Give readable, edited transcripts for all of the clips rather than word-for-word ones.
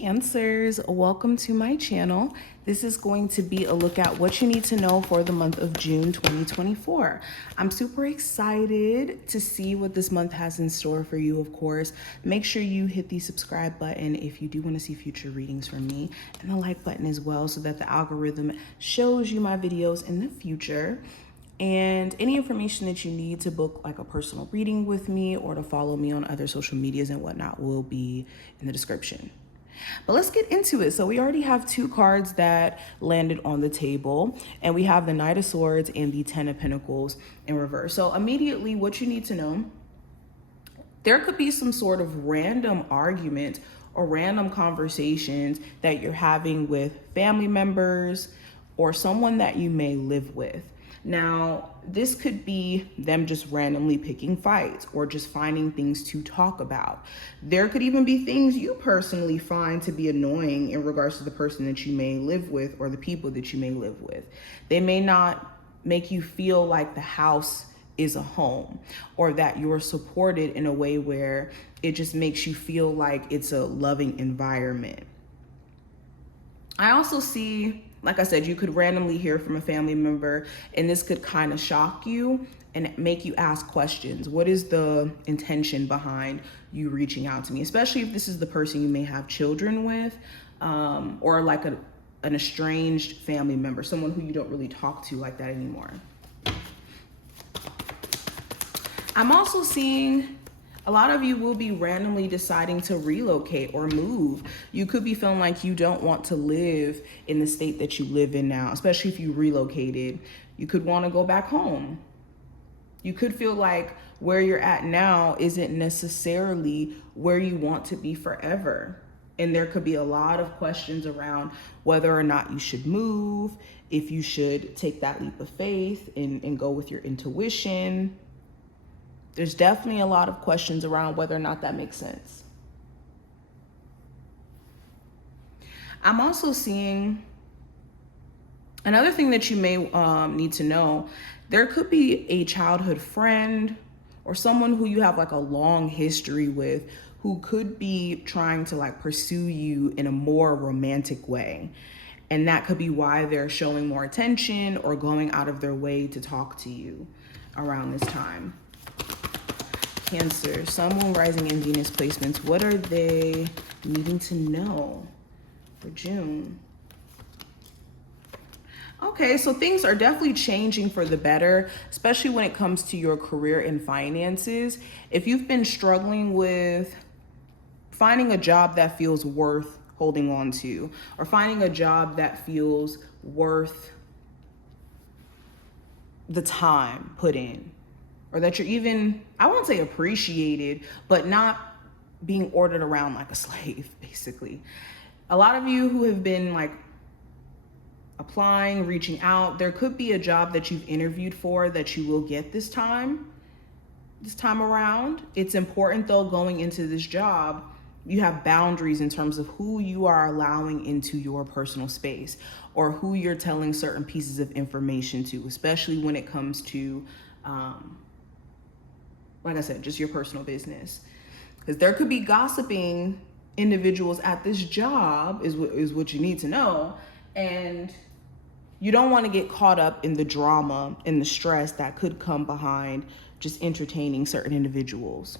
Cancers, welcome to my channel. This is going to be a look at what you need to know for the month of June 2024. I'm super excited to see what this month has in store for you, of course. Make sure you hit the subscribe button if you do want to see future readings from me, and the like button as well so that the algorithm shows you my videos in the future. And any information that you need to book like a personal reading with me or to follow me on other social medias and whatnot will be in the description. But let's get into it. So we already have two cards that landed on the table, and we have the Knight of Swords and the Ten of Pentacles in reverse. So immediately what you need to know, there could be some sort of random argument or random conversations that you're having with family members or someone that you may live with. Now, this could be them just randomly picking fights or just finding things to talk about. There could even be things you personally find to be annoying in regards to the person that you may live with or the people that you may live with. They may not make you feel like the house is a home or that you're supported in a way where it just makes you feel like it's a loving environment. I also see, like I said, you could randomly hear from a family member, and this could kind of shock you and make you ask questions. What is the intention behind you reaching out to me? Especially if this is the person you may have children with, or like an estranged family member, someone who you don't really talk to like that anymore. I'm also seeing a lot of you will be randomly deciding to relocate or move. You could be feeling like you don't want to live in the state that you live in now, especially if you relocated. You could want to go back home. You could feel like where you're at now isn't necessarily where you want to be forever. And there could be a lot of questions around whether or not you should move, if you should take that leap of faith and go with your intuition. There's definitely a lot of questions around whether or not that makes sense. I'm also seeing another thing that you may need to know. There could be a childhood friend or someone who you have like a long history with who could be trying to like pursue you in a more romantic way. And that could be why they're showing more attention or going out of their way to talk to you around this time. Cancer, Sun, Moon, Rising, and Venus placements. What are they needing to know for June? Okay, so things are definitely changing for the better, especially when it comes to your career and finances. If you've been struggling with finding a job that feels worth holding on to, or finding a job that feels worth the time put in, or that you're even, I won't say appreciated, but not being ordered around like a slave, basically. A lot of you who have been like applying, reaching out, there could be a job that you've interviewed for that you will get this time around. It's important though, going into this job, you have boundaries in terms of who you are allowing into your personal space or who you're telling certain pieces of information to, especially when it comes to, like I said, just your personal business. Because there could be gossiping individuals at this job is what you need to know. And you don't want to get caught up in the drama and the stress that could come behind just entertaining certain individuals.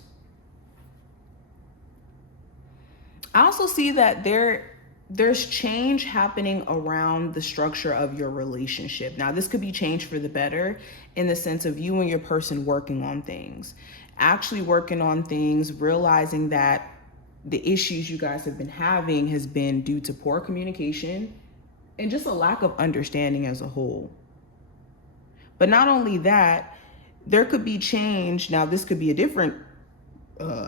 I also see that there's change happening around the structure of your relationship. Now, this could be change for the better in the sense of you and your person working on things, actually working on things, realizing that the issues you guys have been having has been due to poor communication and just a lack of understanding as a whole. But not only that, there could be change. Now, this could be a different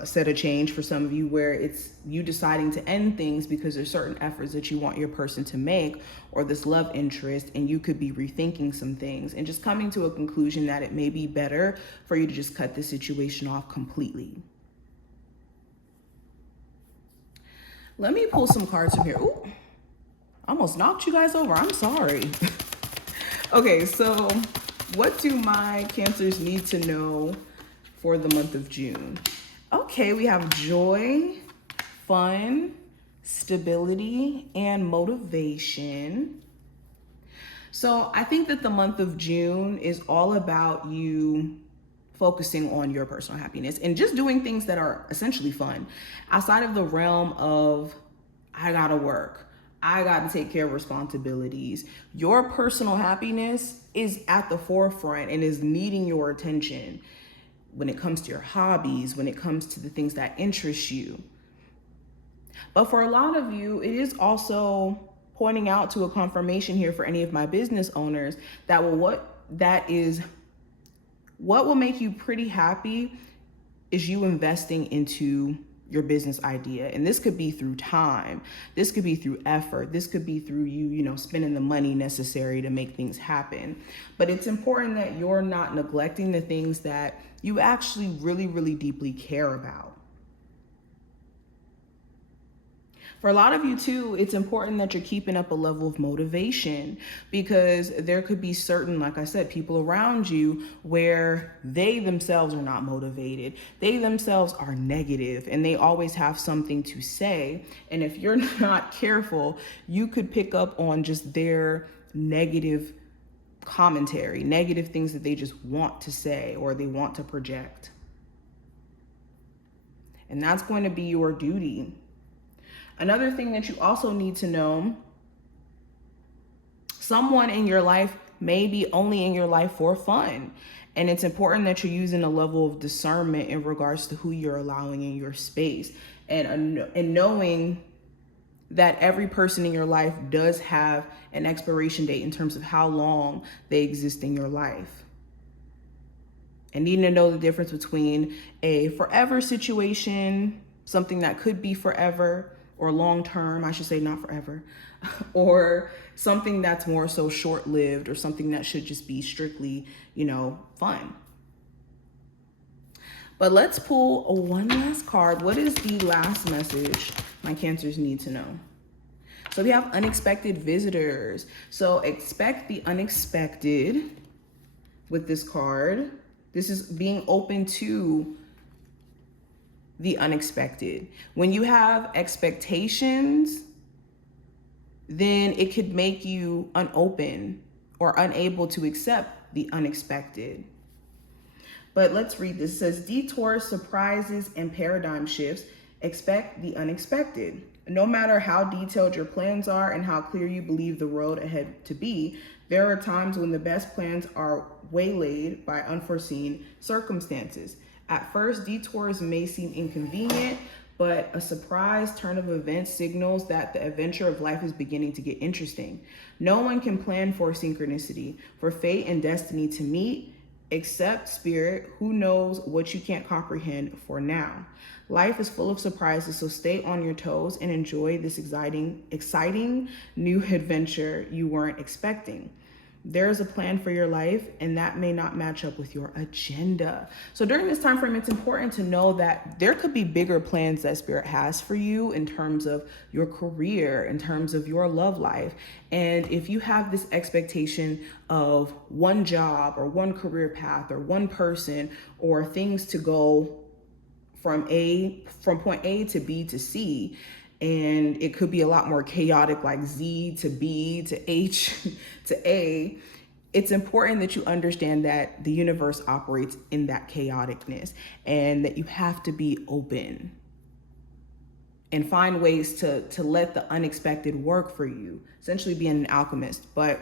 set of change for some of you where it's you deciding to end things because there's certain efforts that you want your person to make or this love interest, and you could be rethinking some things and just coming to a conclusion that it may be better for you to just cut the situation off completely. Let me pull some cards from here. Ooh, almost knocked you guys over. I'm sorry. Okay, so what do my Cancers need to know for the month of June? Okay, we have joy, fun, stability, and motivation. So I think that the month of June is all about you focusing on your personal happiness and just doing things that are essentially fun outside of the realm of I gotta work, I gotta take care of responsibilities. Your personal happiness is at the forefront and is needing your attention when it comes to your hobbies, when it comes to the things that interest you. But for a lot of you, it is also pointing out to a confirmation here for any of my business owners that what will make you pretty happy is you investing into your business idea. And this could be through time. This could be through effort. This could be through you spending the money necessary to make things happen. But it's important that you're not neglecting the things that you actually really, really deeply care about. For a lot of you too, it's important that you're keeping up a level of motivation, because there could be certain, like I said, people around you where they themselves are not motivated. They themselves are negative and they always have something to say. And if you're not careful, you could pick up on just their negative commentary, negative things that they just want to say or they want to project. And that's going to be your duty. Another thing that you also need to know, someone in your life may be only in your life for fun. And it's important that you're using a level of discernment in regards to who you're allowing in your space. And knowing that every person in your life does have an expiration date in terms of how long they exist in your life. And needing to know the difference between a forever situation, something that could be forever, or long term, I should say, not forever, or something that's more so short lived, or something that should just be strictly, fun. But let's pull one last card. What is the last message my Cancers need to know? So we have unexpected visitors. So expect the unexpected with this card. This is being open to the unexpected. When you have expectations, then it could make you unopen or unable to accept the unexpected. But let's read this. It says, detours, surprises, and paradigm shifts. Expect the unexpected. No matter how detailed your plans are and how clear you believe the road ahead to be, there are times when the best plans are waylaid by unforeseen circumstances. At first, detours may seem inconvenient, but a surprise turn of events signals that the adventure of life is beginning to get interesting. No one can plan for synchronicity, for fate and destiny to meet, except spirit, who knows what you can't comprehend for now. Life is full of surprises, so stay on your toes and enjoy this exciting new adventure you weren't expecting. There is a plan for your life, and that may not match up with your agenda. So during this time frame, it's important to know that there could be bigger plans that Spirit has for you in terms of your career, in terms of your love life. And if you have this expectation of one job or one career path or one person or things to go from point A to B to C, and it could be a lot more chaotic, like Z to B to H to A, it's important that you understand that the universe operates in that chaoticness and that you have to be open and find ways to let the unexpected work for you, essentially being an alchemist. But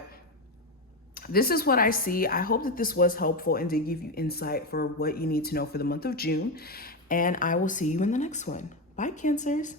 this is what I see. I hope that this was helpful and did give you insight for what you need to know for the month of June. And I will see you in the next one. Bye, Cancers.